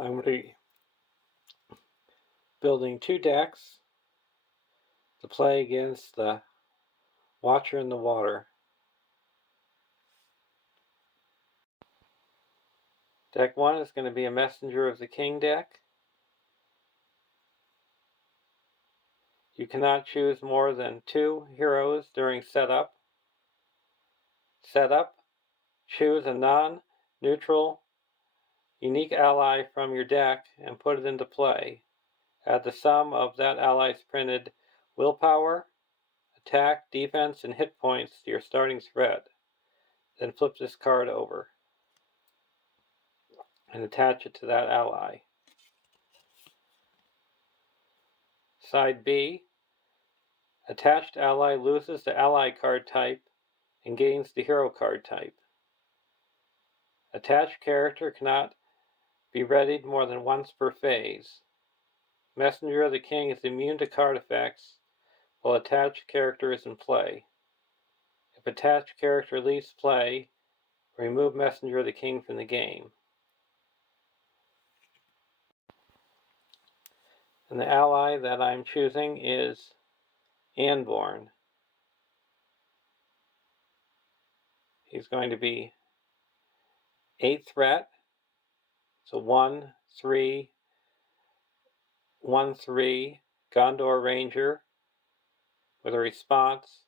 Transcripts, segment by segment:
I'm going to be building 2 decks to play against the Watcher in the Water. Deck 1 is going to be a Messenger of the King deck. You cannot choose more than 2 heroes during setup. Choose a non-neutral unique ally from your deck and put it into play. Add the sum of that ally's printed willpower, attack, defense, and hit points to your starting spread. Then flip this card over and attach it to that ally. Side B, attached ally loses the ally card type and gains the hero card type. Attached character cannot be readied more than once per phase. Messenger of the King is immune to card effects while attached character is in play. If attached character leaves play, remove Messenger of the King from the game. And the ally that I'm choosing is Anborn. He's going to be 8 threat. So 1/3, 1/3 Gondor Ranger with a response.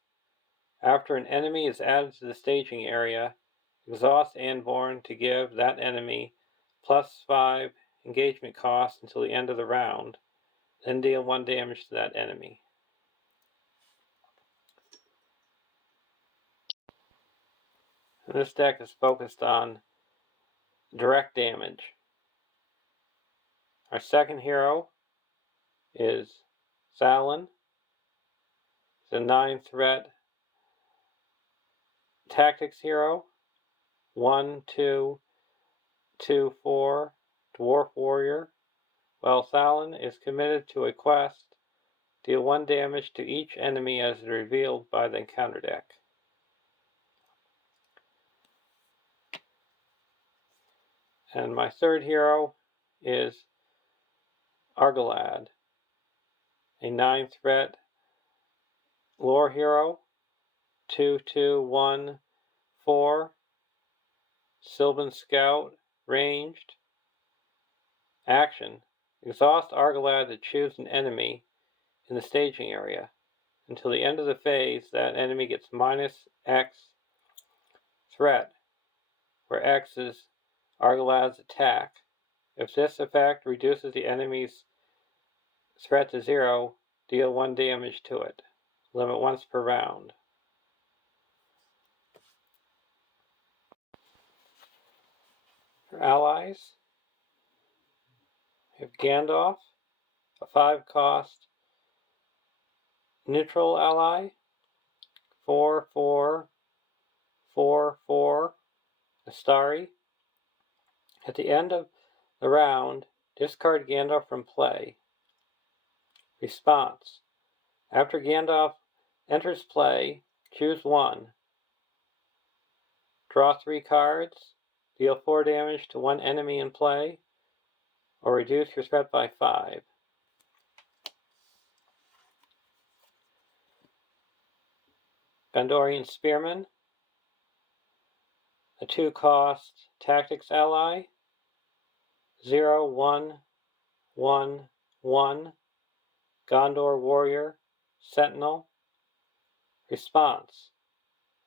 After an enemy is added to the staging area, exhaust Anborn to give that enemy +5 engagement cost until the end of the round, then deal 1 damage to that enemy. And this deck is focused on direct damage. Our second hero is Thalin. He's a 9 threat tactics hero. 1, 2, 2, 4 dwarf warrior. While Thalin is committed to a quest, deal 1 damage to each enemy as revealed by the encounter deck. And my third hero is Argalad, a 9 threat lore hero. 2, 2, 1, 4 Sylvan Scout, ranged. Action. Exhaust Argalad to choose an enemy in the staging area. Until the end of the phase, that enemy gets -X threat, where X is Argalad's attack. If this effect reduces the enemy's threat to 0, deal 1 damage to it. Limit once per round. For allies, we have Gandalf, a 5-cost neutral ally. 4, 4, 4, 4 Astari. At the end of the round, discard Gandalf from play. Response. After Gandalf enters play, choose 1. Draw 3 cards. Deal 4 damage to 1 enemy in play, or reduce your threat by 5. Gondorian Spearman, a 2-cost tactics ally. 0, 1, 1, 1 Gondor Warrior, Sentinel. Response.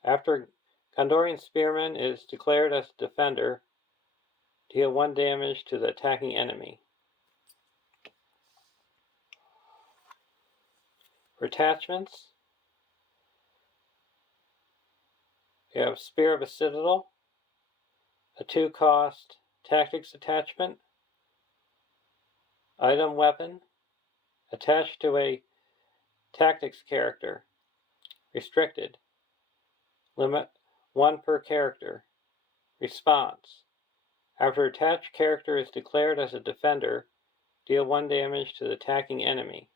After Gondorian Spearman is declared as a defender, deal 1 damage to the attacking enemy. For attachments, we have Spear of a Citadel, a 2-cost tactics attachment. Item weapon, attached to a tactics character. Restricted. Limit 1 per character. Response. After attached character is declared as a defender, deal 1 damage to the attacking enemy.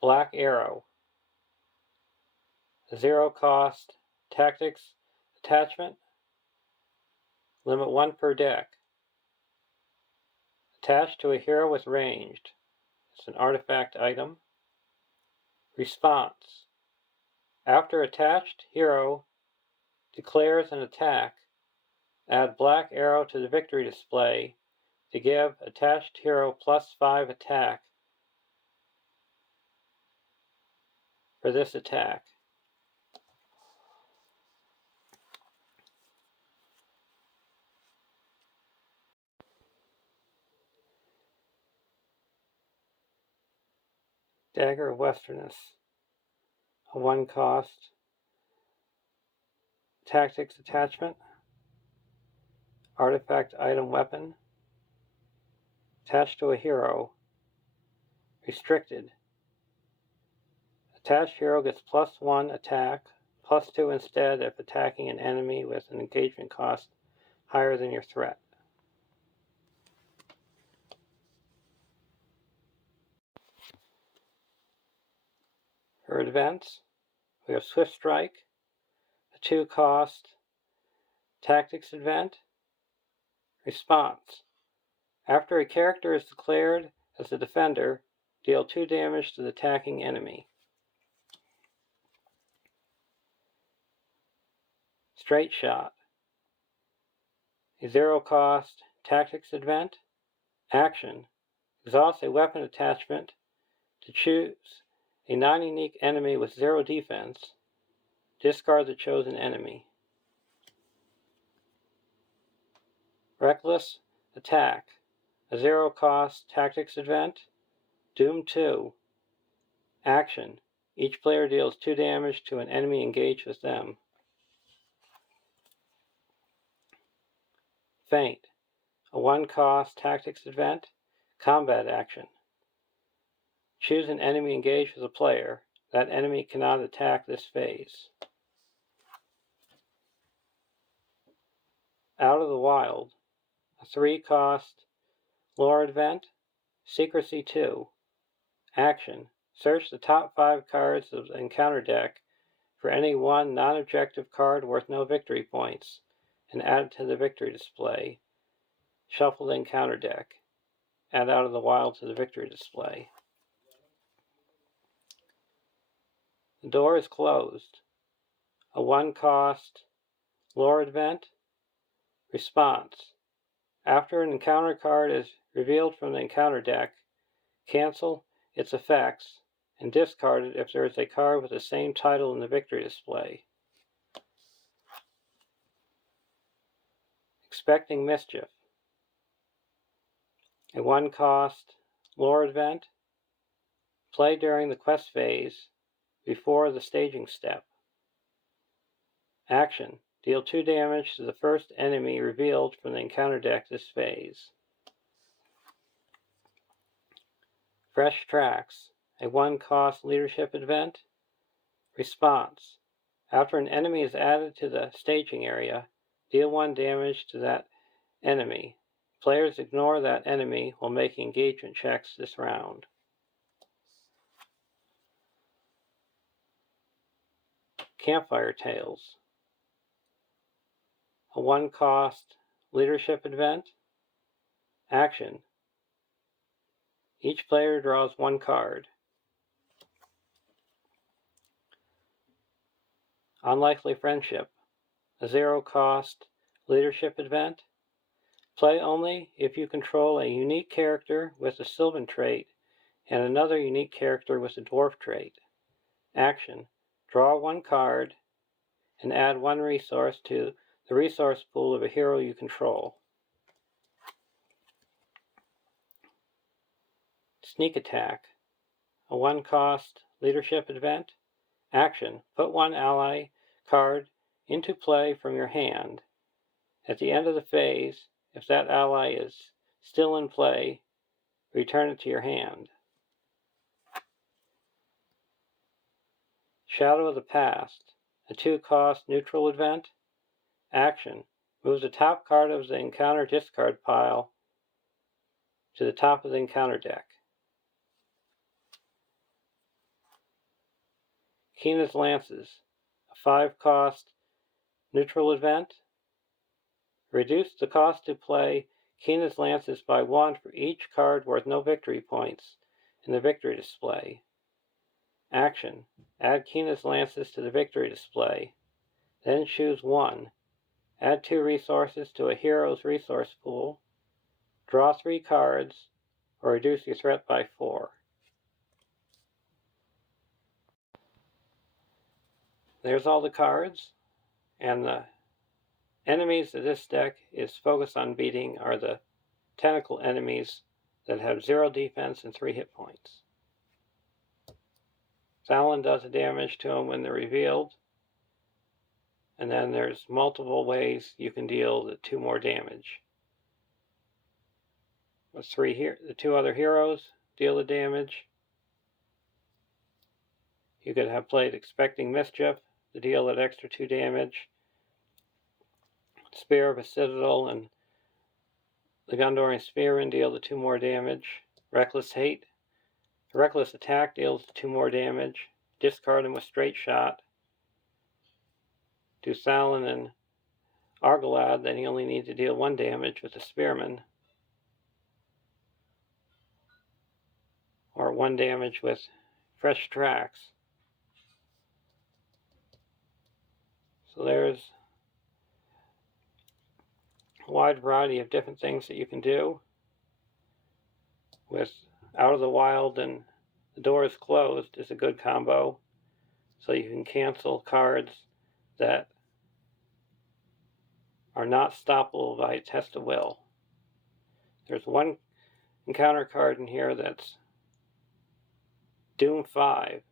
Black Arrow, a 0-cost tactics attachment. Limit 1 per deck. Attached to a hero with ranged. It's an artifact item. Response. After attached hero declares an attack, add black arrow to the victory display to give attached hero +5 attack for this attack. Dagger of Westerness. A 1 cost. Tactics attachment. Artifact item weapon. Attached to a hero. Restricted. Attached hero gets +1 attack, +2 instead if attacking an enemy with an engagement cost higher than your threat. For events, we have Swift Strike, a 2 cost tactics event. Response. After a character is declared as a defender, deal 2 damage to the attacking enemy. Straight Shot. A 0 cost tactics event. Action. Exhaust a weapon attachment to choose a non-unique enemy with 0 defense. Discard the chosen enemy. Reckless Attack. A 0 cost tactics event. Doom 2. Action. Each player deals 2 damage to an enemy engaged with them. Feint. A 1 cost tactics event. Combat action. Choose an enemy engaged with a player. That enemy cannot attack this phase. Out of the Wild. A 3 cost lore event. Secrecy 2. Action. Search the top 5 cards of the encounter deck for any one non-objective card worth no victory points, and add it to the victory display. Shuffle the encounter deck. Add Out of the Wild to the victory display. The door is closed. A 1 cost lore event. Response. After an encounter card is revealed from the encounter deck, cancel its effects and discard it if there is a card with the same title in the victory display. Expecting Mischief. A 1 cost lore event. Play during the quest phase before the staging step. Action. Deal 2 damage to the first enemy revealed from the encounter deck this phase. Fresh Tracks. A 1 cost leadership event. Response. After an enemy is added to the staging area, deal 1 damage to that enemy. Players ignore that enemy while making engagement checks this round. Campfire Tales. A 1 cost leadership event. Action. Each player draws 1 card. Unlikely Friendship. A 0 cost leadership event. Play only if you control a unique character with a Sylvan trait and another unique character with a Dwarf trait. Action. Draw 1 card and add 1 resource to the resource pool of a hero you control. Sneak Attack. A 1 cost leadership event. Action. Put 1 ally card into play from your hand. At the end of the phase, if that ally is still in play, return it to your hand. Shadow of the Past. A 2 cost neutral event. Action. Move the top card of the encounter discard pile to the top of the encounter deck. Keena's Lances. A 5 cost neutral event. Reduce the cost to play Keena's Lances by 1 for each card worth no victory points in the victory display. Action. Add Keena's Lances to the victory display. Then choose 1. Add 2 resources to a hero's resource pool. Draw 3 cards, or reduce your threat by 4. There's all the cards, and the enemies that this deck is focused on beating are the tentacle enemies that have 0 defense and 3 hit points. Talon does the damage to them when they're revealed, and then there's multiple ways you can deal the 2 more damage. The 2 other heroes deal the damage. You could have played Expecting Mischief to deal that extra 2 damage. Spear of a Citadel and the Gondorian Spearman deal the 2 more damage. Reckless Hate. Reckless Attack deals 2 more damage. Discard him with Straight Shot. Do Salin and Argalad, then you only need to deal 1 damage with the Spearman. Or 1 damage with Fresh Tracks. So there's a wide variety of different things that you can do with Out of the Wild and The Door is Closed is a good combo. So you can cancel cards that are not stoppable by a test of will. There's 1 encounter card in here that's Doom 5,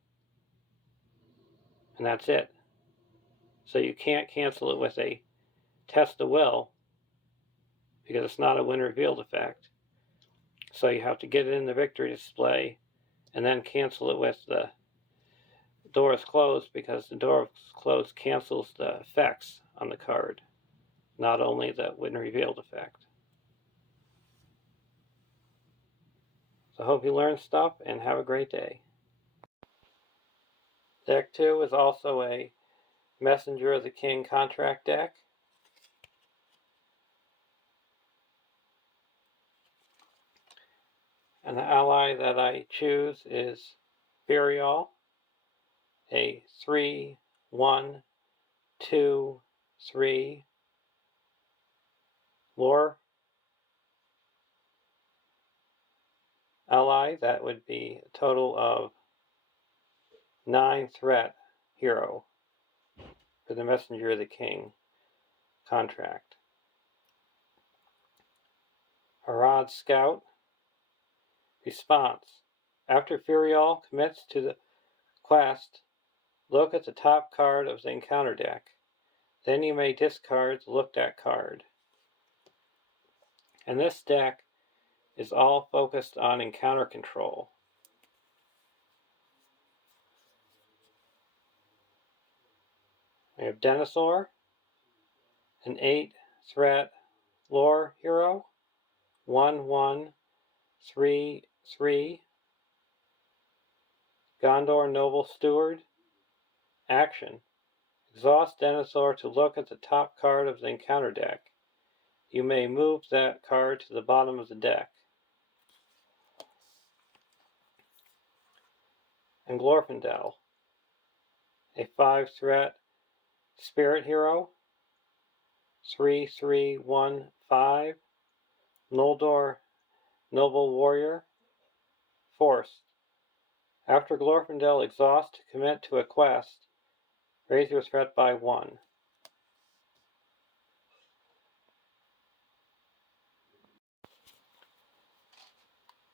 and that's it. So you can't cancel it with a test of will because it's not a when revealed effect. So you have to get it in the victory display and then cancel it with the Door is Closed, because the Door is Closed cancels the effects on the card, not only the when revealed effect. So I hope you learned stuff and have a great day. Deck 2 is also a Messenger of the King contract deck. And the ally that I choose is Furial, a 3/1/2/3 lore ally. That would be a total of 9 threat hero for the Messenger of the King contract. Harad Scout. Response. After Furial commits to the quest, look at the top card of the encounter deck. Then you may discard the looked at card. And this deck is all focused on encounter control. We have Dinosaur, an 8 threat lore hero, 1/1/3/3. Gondor Noble Steward. Action. Exhaust Dinosaur to look at the top card of the encounter deck. You may move that card to the bottom of the deck. And Glorfindel, a 5 threat spirit hero, 3/3/1/5. Noldor Noble Warrior. Forced. After Glorfindel exhausts to commit to a quest, raise your threat by 1.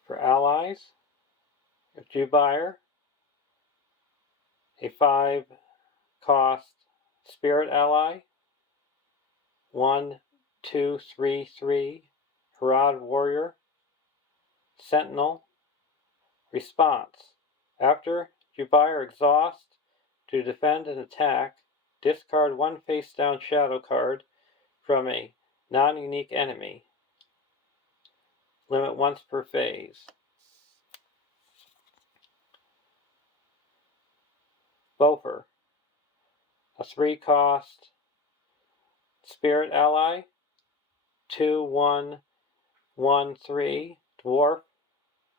For allies, Jubire, a 5 cost spirit ally, 1/2/3/3 Harad Warrior. Sentinel. Response. After Jubire exhausts to defend an attack, discard 1 face-down shadow card from a non-unique enemy. Limit once per phase. Bofer, a 3 cost spirit ally, 2-1-1-3 dwarf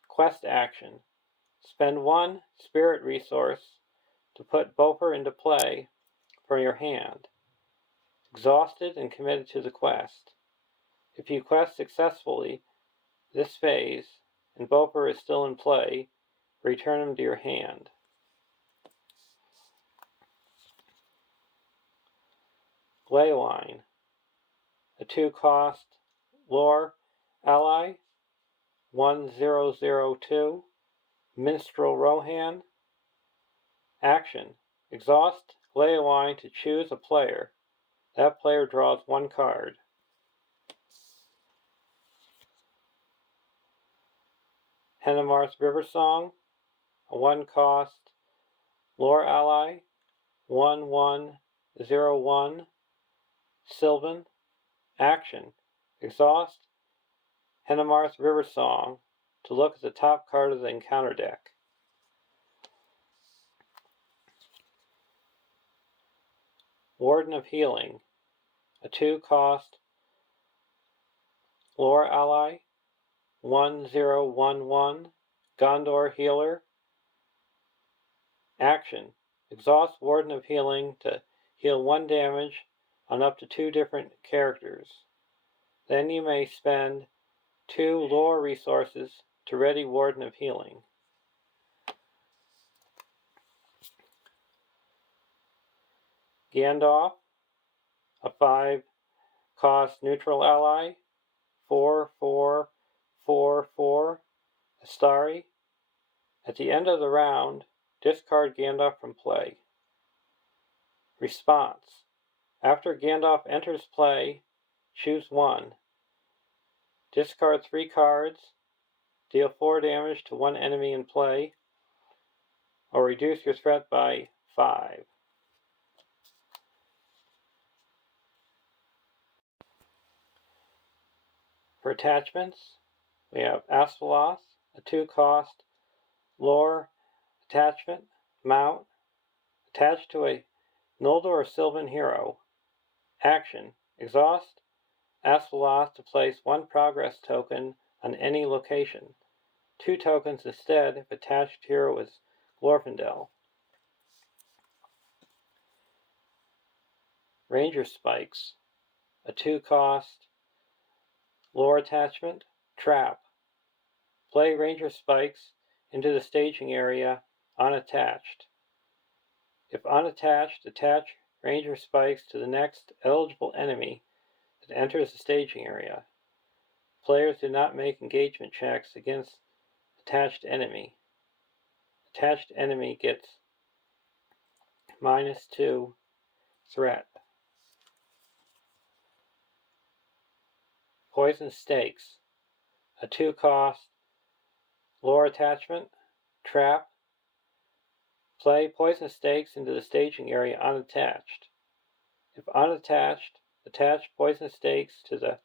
quest action. Spend 1 spirit resource to put Boper into play from your hand. Exhausted and committed to the quest. If you quest successfully this phase and Boper is still in play, return him to your hand. Leyline, a 2-cost lore ally, 1002, Minstrel Rohan. Action. Exhaust Leyline to choose a player. That player draws 1 card. Henemar's River Song, a 1-cost lore ally, 1101, Sylvan. Action. Exhaust Henemar's River Song to look at the top card of the encounter deck. Warden of Healing, a 2-cost lore ally, 1011, Gondor Healer. Action. Exhaust Warden of Healing to heal 1 damage on up to 2 different characters. Then you may spend 2 lore resources to ready Warden of Healing. Gandalf, a 5-cost neutral ally, 4-4-4-4, Astari. At the end of the round, discard Gandalf from play. Response. After Gandalf enters play, choose 1. Discard 3 cards, deal 4 damage to 1 enemy in play, or reduce your threat by 5. For attachments, we have Asphalos, a 2-cost lore attachment, mount, attached to a Noldor or Sylvan hero. Action. Exhaust Asphalos to place 1 progress token on any location. 2 tokens instead if attached hero is Glorfindel. Ranger Spikes, a 2-cost lore attachment, trap. Play Ranger Spikes into the staging area unattached. If unattached, attach Ranger Spikes to the next eligible enemy that enters the staging area. Players do not make engagement checks against attached enemy. Attached enemy gets -2 threat. Poison Stakes, a 2-cost lore attachment, trap. Play Poison Stakes into the staging area unattached. If unattached, attach Poison Stakes to the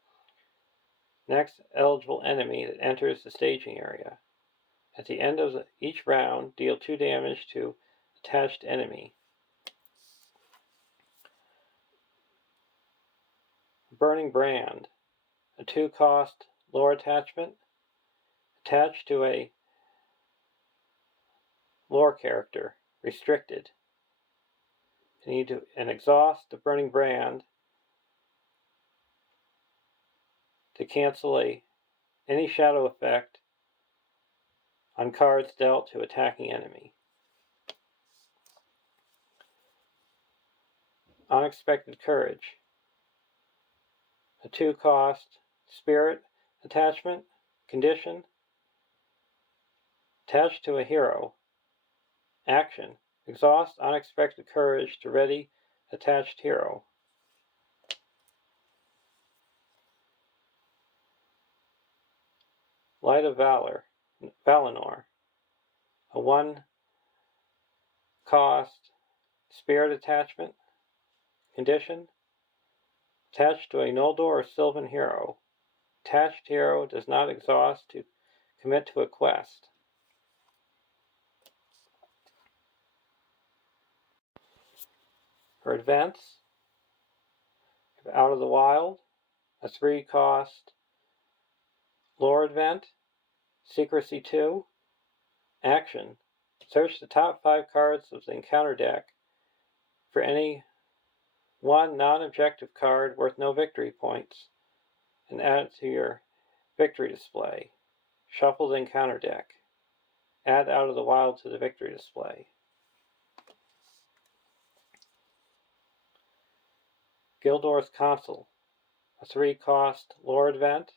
next eligible enemy that enters the staging area. At the end of each round, deal 2 damage to attached enemy. Burning Brand, a 2-cost lore attachment, attached to a lore character, restricted. You need to exhaust the Burning Brand to cancel any shadow effect on cards dealt to attacking enemy. Unexpected Courage, a 2-cost spirit attachment, condition, attached to a hero. Action. Exhaust Unexpected Courage to ready attached hero. Light of Valor, Valinor, a 1-cost spirit attachment, condition, attached to a Noldor or Sylvan hero. Attached hero does not exhaust to commit to a quest. For events, Out of the Wild, a 3-cost lore event. Secrecy 2. Action. Search the top 5 cards of the encounter deck for any one non-objective card worth no victory points and add it to your victory display. Shuffle the encounter deck. Add Out of the Wild to the victory display. Gildor's Consul, a 3-cost lore event.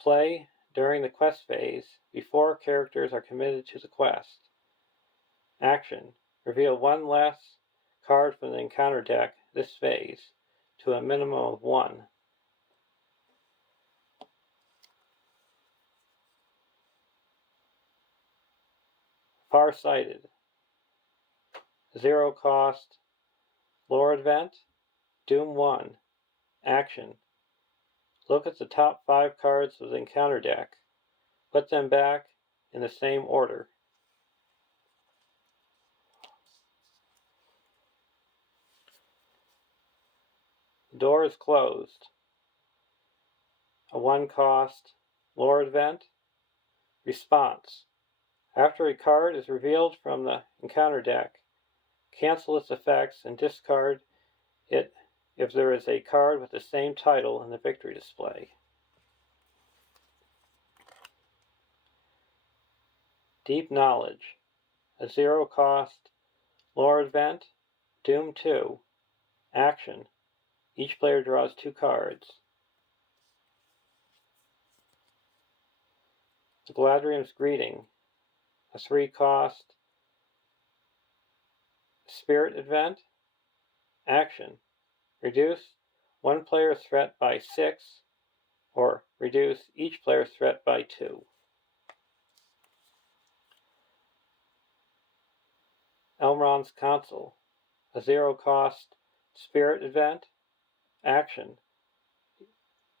Play during the quest phase before characters are committed to the quest. Action. Reveal one less card from the encounter deck this phase to a minimum of 1. Farsighted, 0-cost lore event. Doom 1. Action. Look at the top 5 cards of the encounter deck. Put them back in the same order. The door is closed. A 1-cost lore event. Response. After a card is revealed from the encounter deck, cancel its effects and discard it if there is a card with the same title in the victory display. Deep Knowledge, a 0-cost lore event. Doom 2. Action. Each player draws 2 cards. The Galadriel's Greeting, a 3-cost spirit event. Action. Reduce one player's threat by 6, or reduce each player's threat by 2. Elrond's Council, a 0-cost spirit event. Action.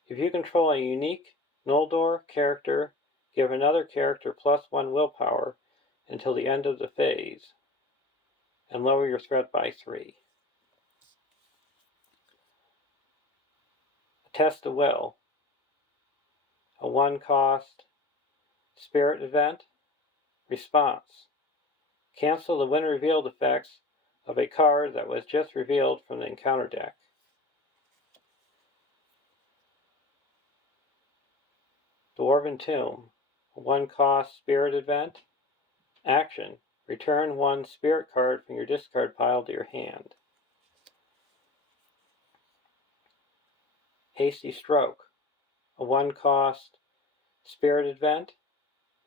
If you control a unique Noldor character, give another character +1 willpower until the end of the phase, and lower your threat by 3. Test the Will, a 1-cost spirit event. Response. Cancel the when revealed effects of a card that was just revealed from the encounter deck. Dwarven Tomb, a 1-cost spirit event. Action. Return 1 spirit card from your discard pile to your hand. Hasty Stroke, a 1-cost spirit event.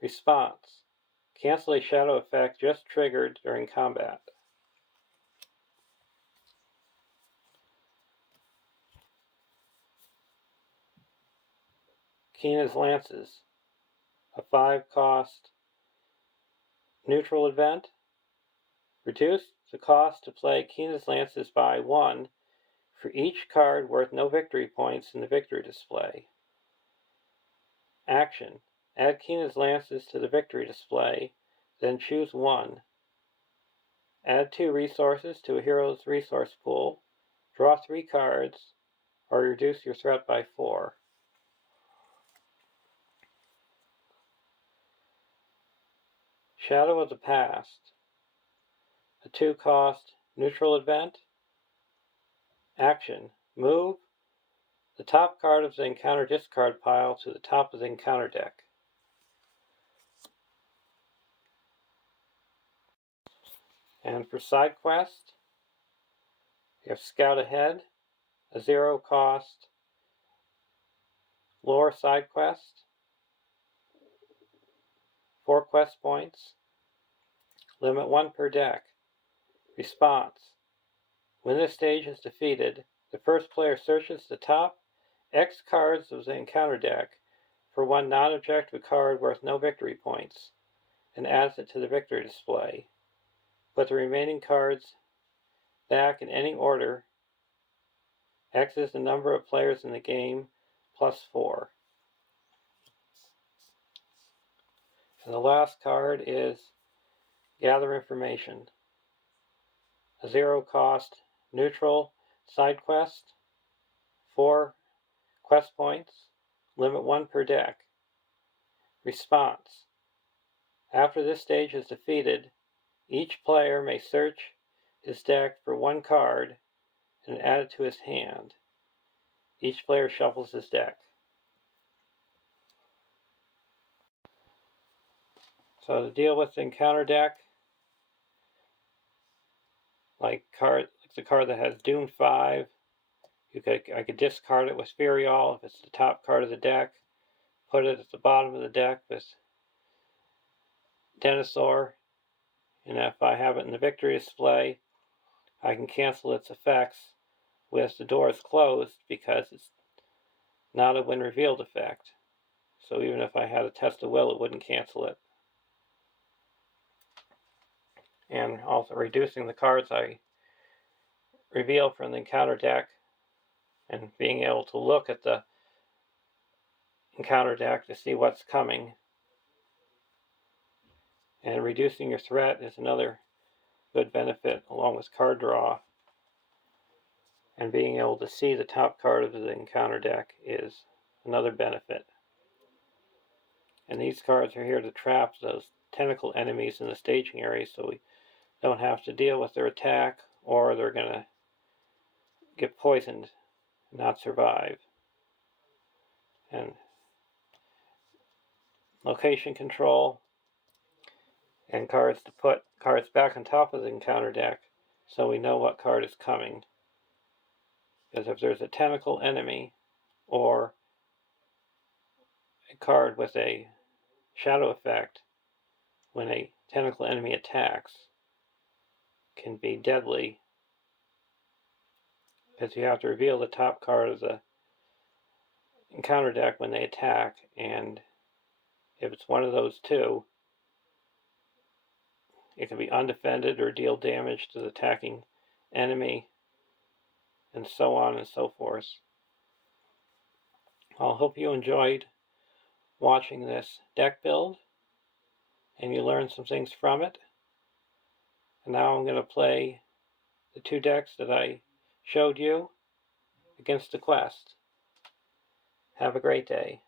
Response. Cancel a shadow effect just triggered during combat. Keena's Lances, a 5-cost neutral event. Reduce the cost to play Keena's Lances by 1 for each card worth no victory points in the victory display. Action. Add Keena's Lances to the victory display, then choose 1. Add 2 resources to a hero's resource pool. Draw 3 cards, or reduce your threat by 4. Shadow of the Past, a 2-cost neutral event. Action. Move the top card of the encounter discard pile to the top of the encounter deck. And for side quest, you have Scout Ahead, a 0-cost lore side quest. 4 quest points. Limit 1 per deck. Response. When this stage is defeated, the first player searches the top X cards of the encounter deck for 1 non-objective card worth no victory points, and adds it to the victory display. Put the remaining cards back in any order. X is the number of players in the game, +4. And the last card is Gather Information, a 0-cost neutral side quest. 4 Quest points, limit 1 per deck. Response. After this stage is defeated, each player may search his deck for 1 card and add it to his hand. Each player shuffles his deck. So to deal with the encounter deck, like the card that has Doom 5, I could discard it with Furial if it's the top card of the deck, put it at the bottom of the deck with Dinosaur, and if I have it in the victory display, I can cancel its effects with the doors closed because it's not a when revealed effect. So even if I had a test of will, it wouldn't cancel it. And also reducing the cards I reveal from the encounter deck and being able to look at the encounter deck to see what's coming. And reducing your threat is another good benefit, along with card draw. And being able to see the top card of the encounter deck is another benefit. And these cards are here to trap those tentacle enemies in the staging area so we don't have to deal with their attack, or they're going to get poisoned and not survive. And location control, and cards to put cards back on top of the encounter deck so we know what card is coming. Because if there's a tentacle enemy or a card with a shadow effect, when a tentacle enemy attacks, can be deadly, because you have to reveal the top card of the encounter deck when they attack, and if it's one of those two, it can be undefended or deal damage to the attacking enemy, and so on and so forth. I hope you enjoyed watching this deck build and you learned some things from it. And now I'm going to play the 2 decks that I showed you against the Quest. Have a great day.